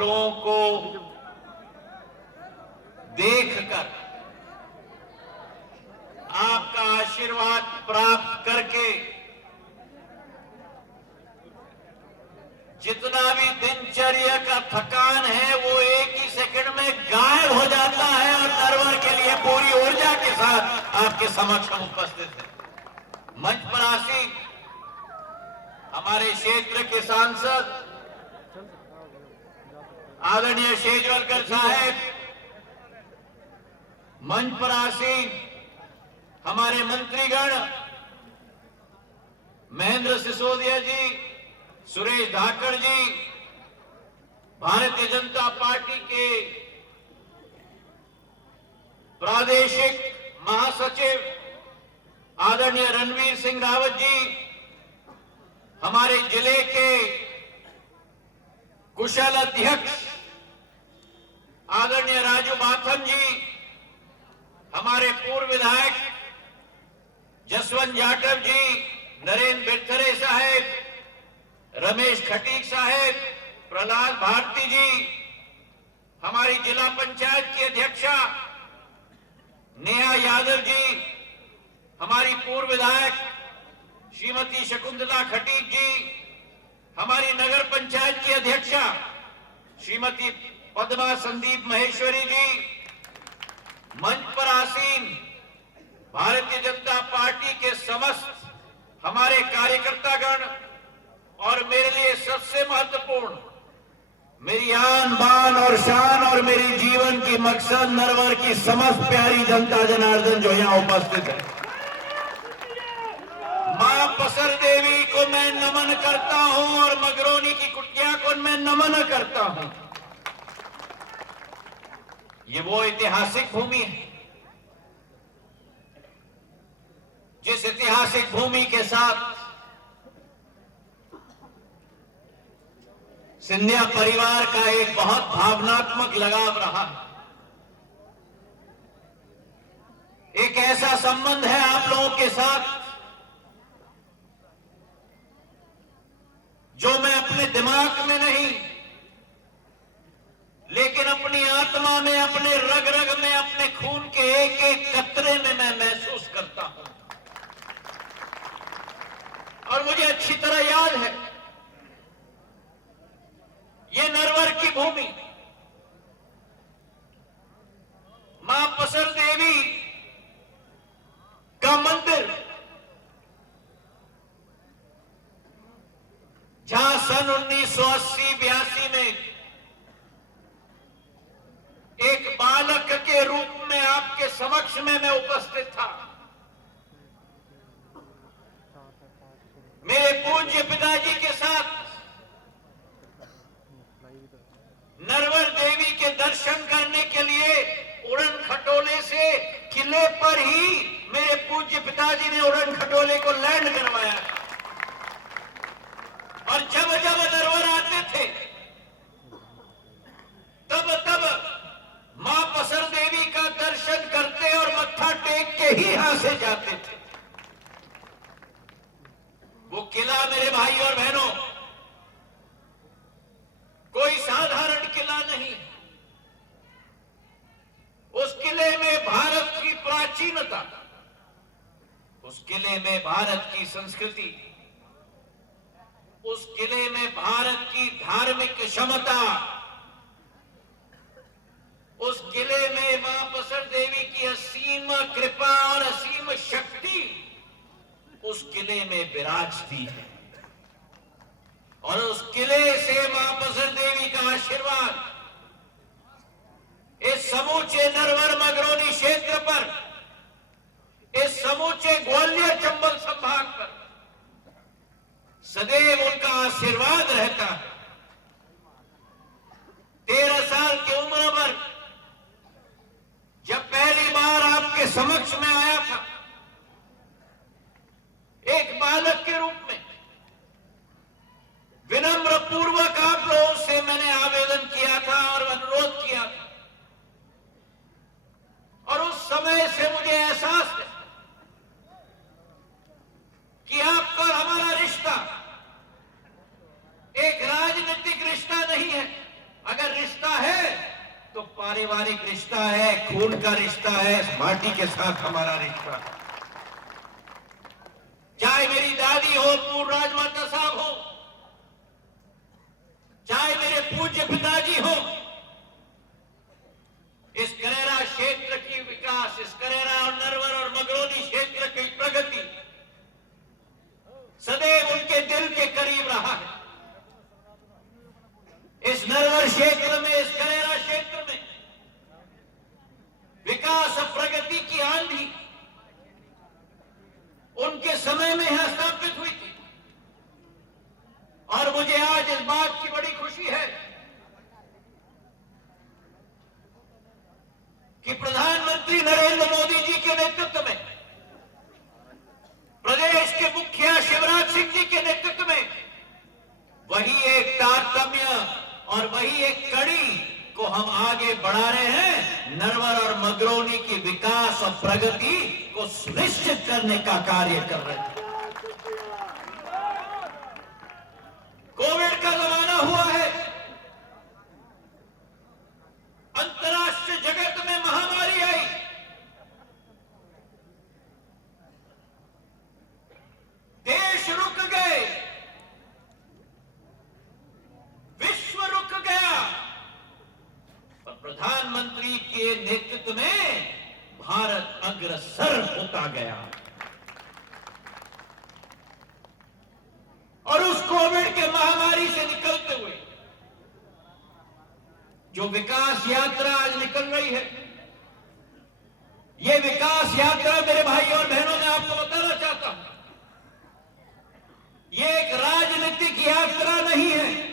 लोगों को देखकर, आपका आशीर्वाद प्राप्त करके जितना भी दिनचर्या का थकान है वो एक ही सेकंड में गायब हो जाता है और नरवर के लिए पूरी ऊर्जा के साथ आपके समक्ष हम उपस्थित हैं। मंच पर आसीन हमारे क्षेत्र के सांसद आदरणीय शेजवलकर साहब, मंच पर आसीन हमारे मंत्रीगण महेंद्र सिसोदिया जी, सुरेश धाकड़ जी, भारतीय जनता पार्टी के प्रादेशिक महासचिव आदरणीय रणवीर सिंह रावत जी, हमारे जिले के कुशल अध्यक्ष आदरणीय राजू माथन जी, हमारे पूर्व विधायक जसवंत जाटव जी, नरेंद्र बिरथरे साहेब, रमेश खटीक साहेब, प्रहलाद भारती जी, हमारी जिला पंचायत की अध्यक्षा नेहा यादव जी, हमारी पूर्व विधायक श्रीमती शकुंतला खटीक जी, हमारी नगर पंचायत की अध्यक्षा श्रीमती पद्मा संदीप महेश्वरी जी, मंच पर आसीन भारतीय जनता पार्टी के समस्त हमारे कार्यकर्तागण और मेरे लिए सबसे महत्वपूर्ण, मेरी आन बान और शान और मेरी जीवन की मकसद नरवर की समस्त प्यारी जनता जनार्दन जो यहां उपस्थित है, मां पसर देवी को मैं नमन करता हूं और मगरोनी की कुटिया को मैं नमन करता हूं। ये वो ऐतिहासिक भूमि है जिस ऐतिहासिक भूमि के साथ सिंधिया परिवार का एक बहुत भावनात्मक लगाव रहा। एक ऐसा संबंध है आप लोगों के साथ जो मैं अपने दिमाग में नहीं लेकिन अपनी आत्मा में, अपने रग रग में, अपने खून के एक एक कतरे में मैं महसूस करता हूं। और मुझे अच्छी तरह याद है ये नरवर की भूमि मां पसर देवी का मंदिर, जहां सन 1980-82 में एक बालक के रूप में आपके समक्ष में मैं उपस्थित था। मेरे पूज्य पिताजी के साथ नरवर देवी के दर्शन करने के लिए उड़न खटोले से किले पर ही मेरे पूज्य पिताजी ने उड़न खटोले को लैंड करवाया। और जब जब नरवर आते थे तब तब मां पसर देवी का दर्शन करते और मत्था टेक के ही यहां से जाते थे। वो किला मेरे भाई और बहनों कोई साधारण किला नहीं। उस किले में भारत की प्राचीनता, उस किले में भारत की संस्कृति, उस किले में भारत की धार्मिक क्षमता, उस किले में मां पसर देवी की असीम कृपा और असीम शक्ति उस किले में विराजती है। और उस किले से मां पसर देवी का आशीर्वाद इस समूचे नरवर मगरोनी क्षेत्र पर, इस समूचे ग्वालियर चंबल संभाग पर सदैव उनका आशीर्वाद रहता है। 13 साल की उम्र पर जब पहली बार आपके समक्ष में आया था एक बालक के रूप में, विनम्र पूर्वक आप लोगों से मैंने आवेदन किया था और अनुरोध किया था। और उस समय से मुझे एहसास है कि आपका और हमारा रिश्ता एक राज रिश्ता है, खून का रिश्ता है, इस माटी के साथ हमारा रिश्ता है। चाहे मेरी दादी हो, पूर्व राजमाता साहब हो, चाहे मेरे पूज्य पिताजी हो, इस करेरा क्षेत्र की विकास, इस करेरा और नरवर और मगरौनी क्षेत्र की प्रगति सदैव उनके दिल के करीब रहा है। इस नरवर क्षेत्र में, इस करेरा क्षेत्र में विकास और प्रगति की आंधी उनके समय में यहां स्थापित हुई थी। और मुझे आज इस बात की बड़ी खुशी है कि प्रधानमंत्री नरेंद्र मोदी जी के नेतृत्व में, प्रदेश के मुखिया शिवराज सिंह जी के नेतृत्व में वही एक तारतम्य और वही एक कड़ी को हम आगे बढ़ा रहे हैं। नरवर और मगरौनी की विकास और प्रगति को सुनिश्चित करने का कार्य कर रहे हैं। कोविड का जमाना हुआ है, अंतर्राष्ट्रीय जगत में महामारी आई, देश रुक गए, विश्व रुक गया, और प्रधानमंत्री के नेतृत्व में भारत अग्रसर होता गया। और उस कोविड के महामारी से निकलते हुए जो विकास यात्रा आज निकल रही है, यह विकास यात्रा मेरे भाई और बहनों में आपको बताना चाहता हूं, यह एक राजनीतिक यात्रा नहीं है।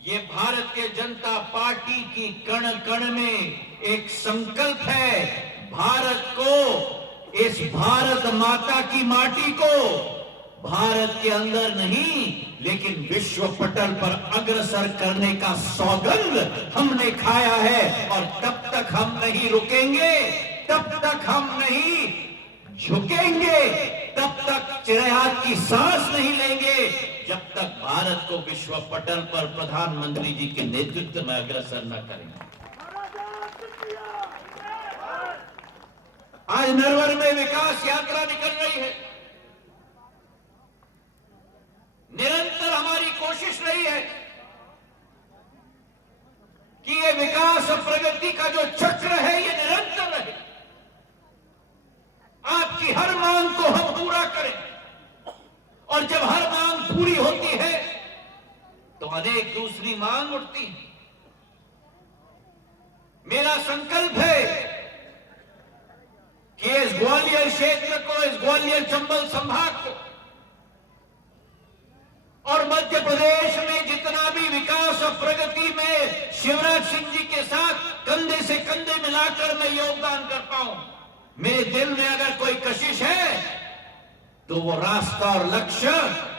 ये भारतीय जनता पार्टी की कण कण में एक संकल्प है। भारत को, इस भारत माता की माटी को भारत के अंदर नहीं लेकिन विश्व पटल पर अग्रसर करने का सौगंध हमने खाया है। और तब तक हम नहीं रुकेंगे, तब तक हम नहीं झुकेंगे, तब तक चिरहात की सांस नहीं लेंगे, जब तक भारत को विश्व पटल पर प्रधानमंत्री जी के नेतृत्व में अग्रसर न करेंगे। आज नरवर में विकास यात्रा निकल रही है। निरंतर हमारी कोशिश रही है कि ये विकास और प्रगति का जो चक्र है ये निरंतर रहे, आपकी हर मांग को हम पूरा करें। और जब हर मांग पूरी होती है तो अनेक दूसरी मांग उठती है। मेरा संकल्प है कि इस ग्वालियर क्षेत्र को, इस ग्वालियर चंबल संभाग को और मध्य प्रदेश में जितना भी विकास और प्रगति में शिवराज सिंह जी के साथ कंधे से कंधे मिलाकर मैं योगदान कर पाऊं। मेरे दिल में अगर कोई कशिश है तो वो रास्ता और लक्ष्य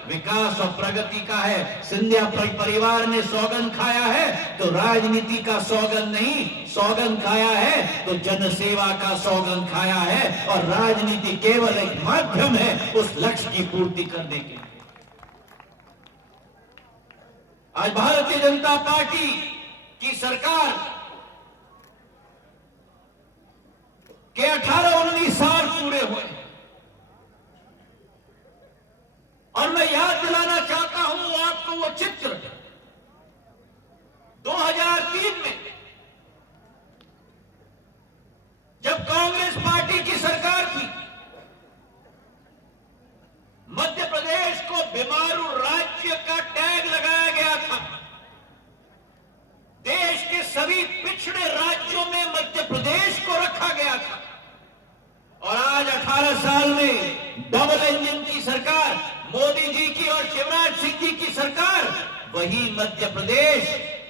विकास और प्रगति का है। सिंधिया परिवार ने सौगंध खाया है तो राजनीति का सौगंध नहीं, सौगंध खाया है तो जनसेवा का सौगंध खाया है। और राजनीति केवल एक माध्यम है उस लक्ष्य की पूर्ति करने के लिए। आज भारतीय जनता पार्टी की सरकार के 18-19 साल पूरे हुए और मैं याद दिलाना चाहता हूं आपको वो चित्र 2003 में जब कांग्रेस पार्टी की सरकार थी, मध्य प्रदेश को बीमारू राज्य का टैग लगाया गया था। देश के सभी पिछड़े राज्यों में मध्य प्रदेश को रखा गया था। और आज 18 साल में डबल इंजन की सरकार, मोदी जी की और शिवराज सिंह जी की सरकार, वही मध्य प्रदेश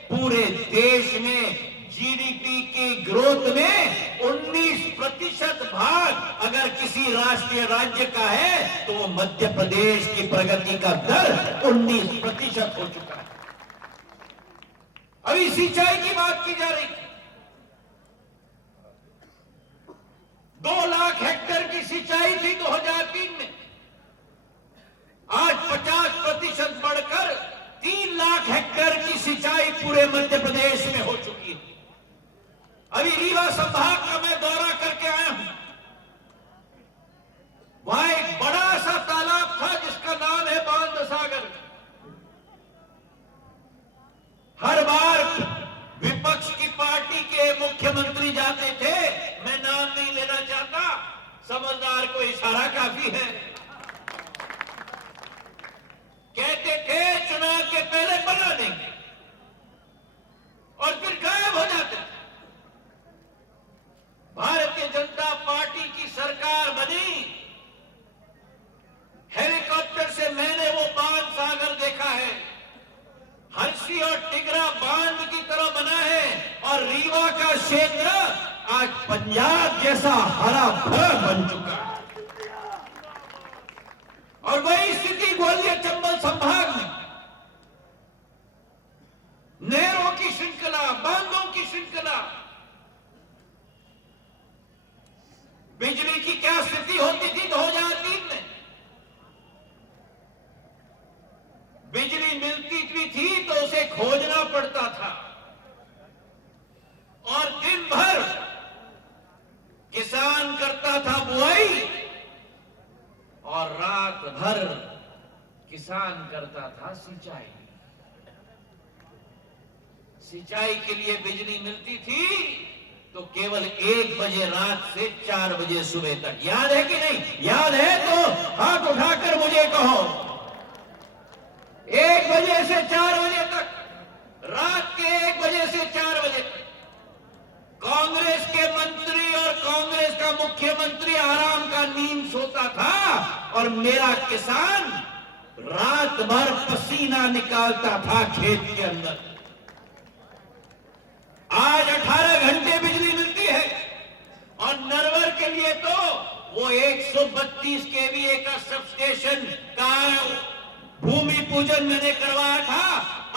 पूरे देश में जीडीपी की ग्रोथ में 19% भाग अगर किसी राष्ट्रीय राज्य का है तो वो मध्य प्रदेश की प्रगति का दर 19% हो चुका है। अभी सिंचाई की बात की जा रही, 2 लाख हेक्टेयर की सिंचाई थी 2003 में, आज 50% बढ़कर 3 लाख हेक्टेयर की सिंचाई पूरे मध्य प्रदेश में हो चुकी है। क्षेत्र आज पंजाब जैसा हरा भरा बन चुका है। और वही स्थिति ग्वालियर चंबल संभाग में नहरों की श्रृंखला, बांधों की श्रृंखला, बिजली की क्या स्थिति होती थी 2003 में? बिजली मिलती भी थी तो उसे खोजना पड़ता था और दिन भर किसान करता था बुआई और रात भर किसान करता था सिंचाई। सिंचाई के लिए बिजली मिलती थी तो केवल 1 बजे रात से 4 बजे सुबह तक। याद है कि नहीं? याद है तो हाथ उठाकर मुझे कहो। 1 बजे से 4 बजे तक, रात के 1 बजे से 4 बजे तक कांग्रेस के मंत्री और कांग्रेस का मुख्यमंत्री आराम का नींद सोता था और मेरा किसान रात भर पसीना निकालता था खेत के अंदर। आज 18 घंटे बिजली मिलती है और नरवर के लिए तो वो 132 केवीए का सबस्टेशन का भूमि पूजन मैंने करवाया था।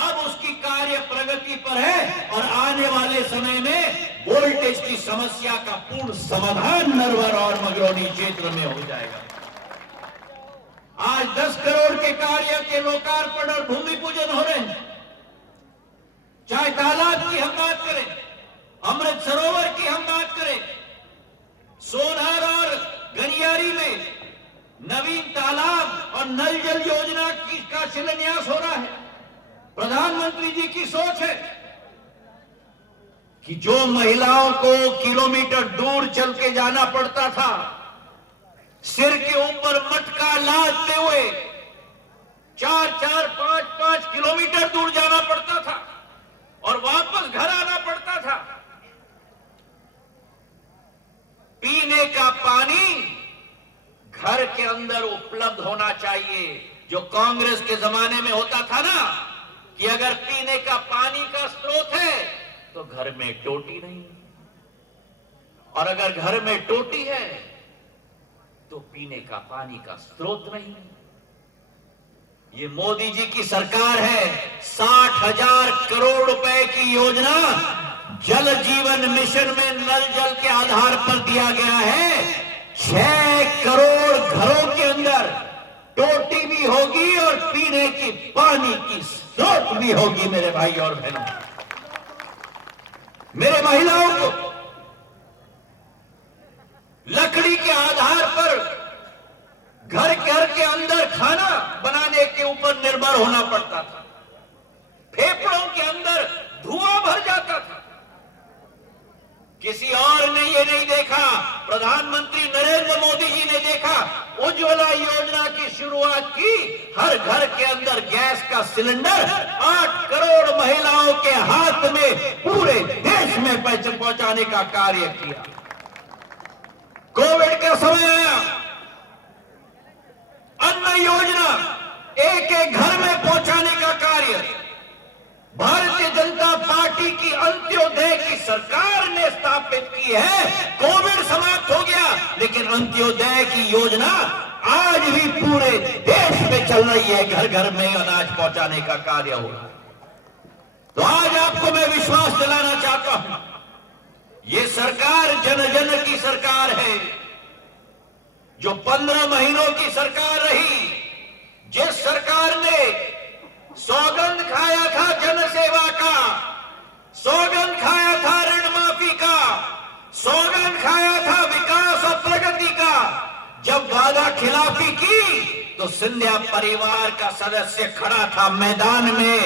अब उसकी कार्य प्रगति पर है और आने वाले समय में वोल्टेज की समस्या का पूर्ण समाधान नरवर और मगरौनी क्षेत्र में हो जाएगा। आज 10 करोड़ के कार्य के लोकार्पण और भूमि पूजन हो रहे हैं। चाहे तालाब की हम बात करें, अमृत सरोवर की हम बात करें, सोनार और गनियारी में नवीन तालाब और नल जल योजना का शिलान्यास हो रहा है। प्रधानमंत्री जी की सोच है कि जो महिलाओं को किलोमीटर दूर चल के जाना पड़ता था, सिर के ऊपर मटका लादते हुए 4-4, 5-5 किलोमीटर दूर जाना पड़ता था और वापस घर आना पड़ता था, पीने का पानी घर के अंदर उपलब्ध होना चाहिए। जो कांग्रेस के जमाने में होता था ना कि अगर पीने का पानी का स्रोत है तो घर में टोटी नहीं, और अगर घर में टोटी है तो पीने का पानी का स्रोत नहीं। ये मोदी जी की सरकार है। 60,000 करोड़ रुपए की योजना जल जीवन मिशन में नल जल के आधार पर दिया गया है। 6 करोड़ घरों के अंदर टोटी भी होगी और पीने की पानी की स्रोत भी होगी। मेरे भाई और बहनों, मेरे महिलाओं को लकड़ी के आधार पर घर के अंदर खाना बनाने के ऊपर निर्भर होना पड़ता था। फेफड़ों के अंदर धुआं भर जाता था। किसी और ने ये नहीं देखा, प्रधानमंत्री नरेंद्र मोदी जी ने देखा। उज्ज्वला योजना की शुरुआत की, हर घर के अंदर गैस का सिलेंडर 8 करोड़ महिलाओं के हाथ में पूरे देश में पहुंचाने का कार्य किया। कोविड का समय आया, अन्न योजना एक घर में पहुंचाने का कार्य भारतीय जनता पार्टी की अंत्योदय की सरकार ने स्थापित की है। कोविड समाप्त हो गया, लेकिन अंत्योदय की योजना आज भी पूरे देश में चल रही है। घर घर में अनाज पहुंचाने का कार्य हो रहा है। तो आज आपको मैं विश्वास दिलाना चाहता हूं, ये सरकार जन जन की सरकार है। जो 15 महीनों की सरकार रही, जिस सरकार ने सौगंध खाया था जन सेवा का, सौगंध खाया था ऋण माफी का, सौगंध खाया था विकास और प्रगति का, जब वादा खिलाफी की तो सिंधिया परिवार का सदस्य खड़ा था मैदान में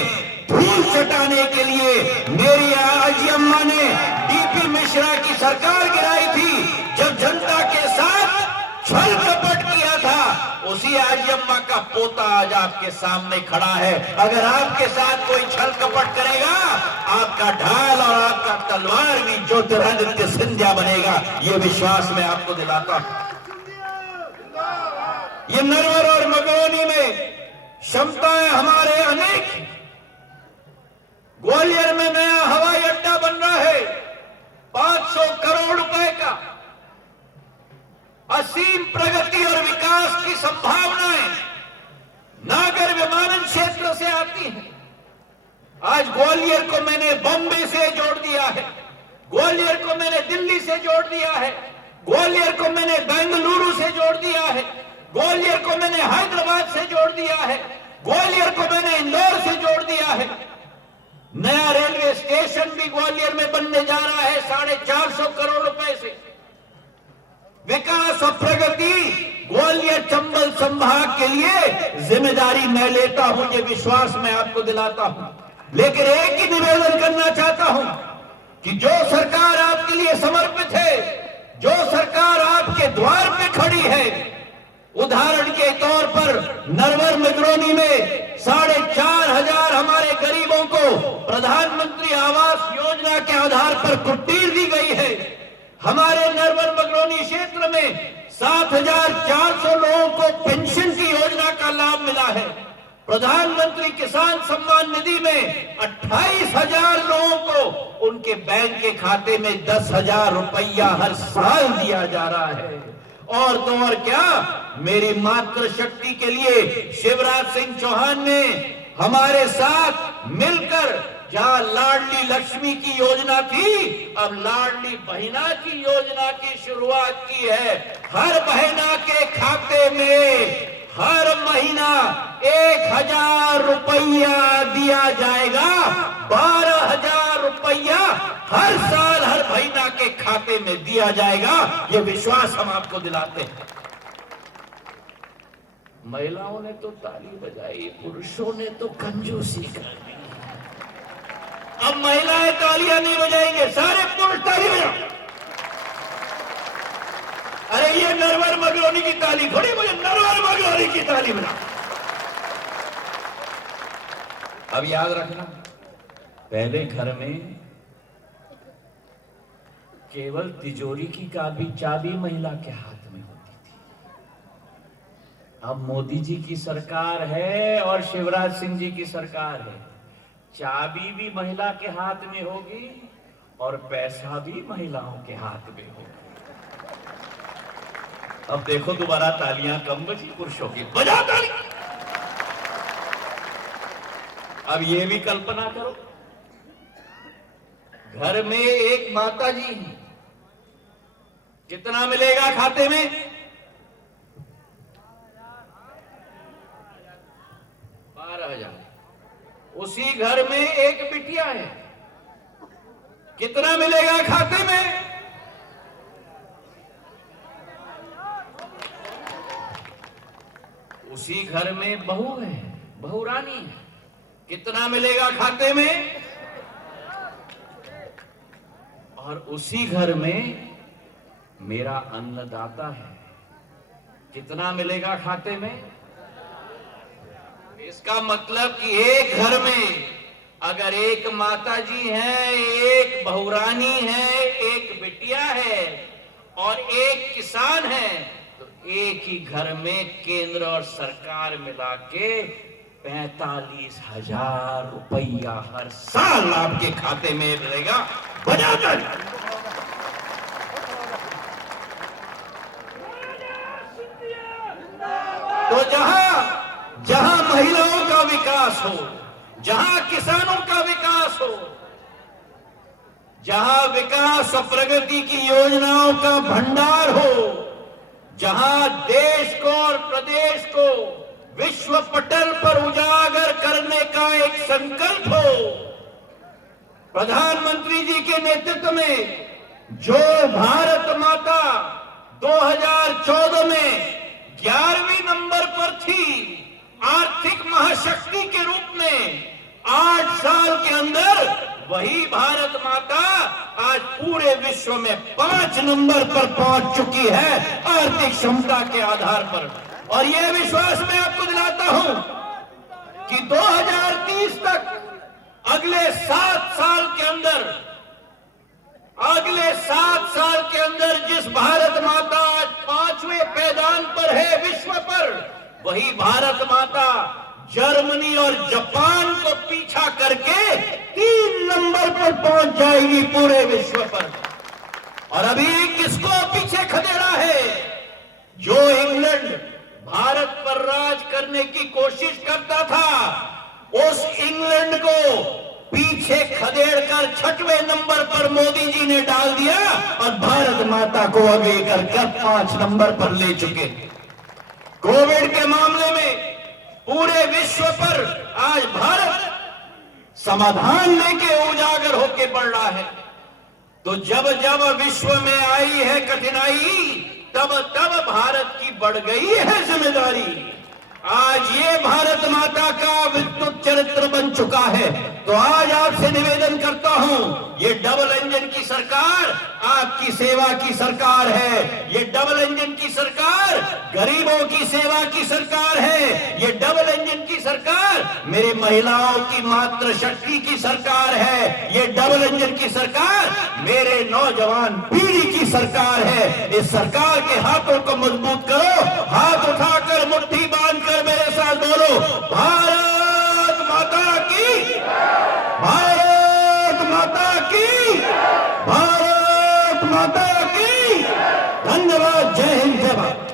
धूल चटाने के लिए। मेरी आजी अम्मा ने डीपी मिश्रा की सरकार गिराई थी। जब जनता के साथ छल कपट किया था, उसी आजी अम्मा का पोता आज आपके सामने खड़ा है। अगर आपके साथ कोई छल कपट करेगा, आपका ढाल और आपका तलवार भी ज्योतिरादित्य सिंधिया बनेगा। ये विश्वास मैं आपको दिलाता हूं। ये नरवर और मगरौनी में क्षमताएं हमारे अनेक। ग्वालियर में नया हवाई अड्डा बन रहा है, प्रगति और विकास की संभावनाएं नागर विमानन क्षेत्र से आती हैं। आज ग्वालियर को मैंने बॉम्बे से जोड़ दिया है, ग्वालियर को मैंने दिल्ली से जोड़ दिया है, ग्वालियर को मैंने बेंगलुरु से जोड़ दिया है, ग्वालियर को मैंने हैदराबाद से जोड़ दिया है, ग्वालियर को मैंने इंदौर से जोड़ दिया है। नया रेलवे स्टेशन भी ग्वालियर में बनने जा रहा है 450 करोड़ रुपए से। विकास और प्रगति ग्वालियर चंबल संभाग के लिए जिम्मेदारी मैं लेता हूं, ये विश्वास मैं आपको दिलाता हूं। लेकिन एक ही निवेदन करना चाहता हूं कि जो सरकार आपके लिए समर्पित है, जो सरकार आपके द्वार पे खड़ी है, उदाहरण के तौर पर नरवर मिगरोनी में 4,500 हमारे गरीबों को प्रधानमंत्री आवास योजना के आधार पर कुटीर दी गई है। हमारे नरवर मिगरोनी क्षेत्र में 7,400 लोगों को पेंशन की योजना का लाभ मिला है। प्रधानमंत्री किसान सम्मान निधि में 28,000 लोगों को उनके बैंक के खाते में 10,000 रुपया हर साल दिया जा रहा है। और तो और क्या, मेरी मातृशक्ति के लिए शिवराज सिंह चौहान ने हमारे साथ मिलकर जहां लाडली लक्ष्मी की योजना थी, अब लाडली बहिना की योजना की शुरुआत की है। हर बहिना के खाते में हर महीना 1,000 रुपया दिया जाएगा। 12,000 रुपया हर साल हर महीना के खाते में दिया जाएगा। ये विश्वास हम आपको दिलाते हैं। महिलाओं ने तो ताली बजाई, पुरुषों ने तो कंजूसी कर दी। अब महिलाएं तालियां नहीं बजाएंगे, सारे पुरुष ताली बजाओ। अरे ये नरवर मिगरोनी की ताली थोड़ी बजे, नरवर मिगरोनी की ताली बजा। अब याद रखना, पहले घर में केवल तिजोरी की चाबी महिला के हाथ में होती थी। अब मोदी जी की सरकार है और शिवराज सिंह जी की सरकार है, चाबी भी महिला के हाथ में होगी और पैसा भी महिलाओं के हाथ में होगा। अब देखो दोबारा तालियां कम बजी पुरुषों की, बजा ताली। अब ये भी कल्पना करो, घर में एक माता जी है, कितना मिलेगा खाते में? 12,000। उसी घर में एक बिटिया है, कितना मिलेगा खाते में? उसी घर में बहू है, बहू रानी है, कितना मिलेगा खाते में? और उसी घर में मेरा अन्नदाता है, कितना मिलेगा खाते में? इसका मतलब कि एक घर में अगर एक माता जी है, एक बहुरानी है, एक बिटिया है और एक किसान है, तो एक ही घर में केंद्र और सरकार मिला के 45,000 रुपया हर साल आपके खाते में मिलेगा। बजाकर तो जहां महिलाओं का विकास हो, जहां किसानों का विकास हो, जहां विकास और प्रगति की योजनाओं का भंडार हो, जहां देश को और प्रदेश को विश्व पटल पर उजागर करने का एक संकल्प हो, प्रधानमंत्री जी के नेतृत्व में जो भारत माता 2014 में 11वें नंबर पर थी, आर्थिक महाशक्ति के रूप में, 8 साल के अंदर वही भारत माता आज पूरे विश्व में 5 नंबर पर पहुंच चुकी है आर्थिक क्षमता के आधार पर। और यह विश्वास मैं आपको दिलाता हूं कि 2030 तक अगले 7 साल के अंदर जिस भारत माता आज 5वें पैदान पर है विश्व पर, वही भारत माता जर्मनी और जापान को पीछा करके 3 नंबर पर पहुंच जाएगी पूरे विश्व पर। और अभी किसको पीछे खदेड़ा है? जो इंग्लैंड भारत पर राज करने की कोशिश करता था, उस इंग्लैंड को पीछे खदेड़कर 6वें नंबर पर मोदी जी ने डाल दिया और भारत माता को आगे कर 5 नंबर पर ले चुके। कोविड के मामले में पूरे विश्व पर आज भारत समाधान लेके उजागर होके बढ़ रहा है। तो जब जब विश्व में आई है कठिनाई, तब तब भारत की बढ़ गई है जिम्मेदारी। आज ये भारत माता का विद्युत चरित्र बन चुका है। तो आज आपसे निवेदन करता हूं, ये डबल इंजन की सरकार आपकी सेवा की सरकार है। ये डबल इंजन की सरकार गरीबों की सेवा की सरकार है। ये डबल इंजन की सरकार मेरी महिलाओं की मातृ शक्ति की सरकार है। ये डबल इंजन की सरकार मेरे नौजवान पीढ़ी की सरकार है। इस सरकार के हाथों को मजबूत करो, हाथ उठाकर मुट्ठी बांधकर मेरे साथ बोलो, भारत माता की, भारत माता की, भारत माता की। धन्यवाद। जय हिंद, जय भारत।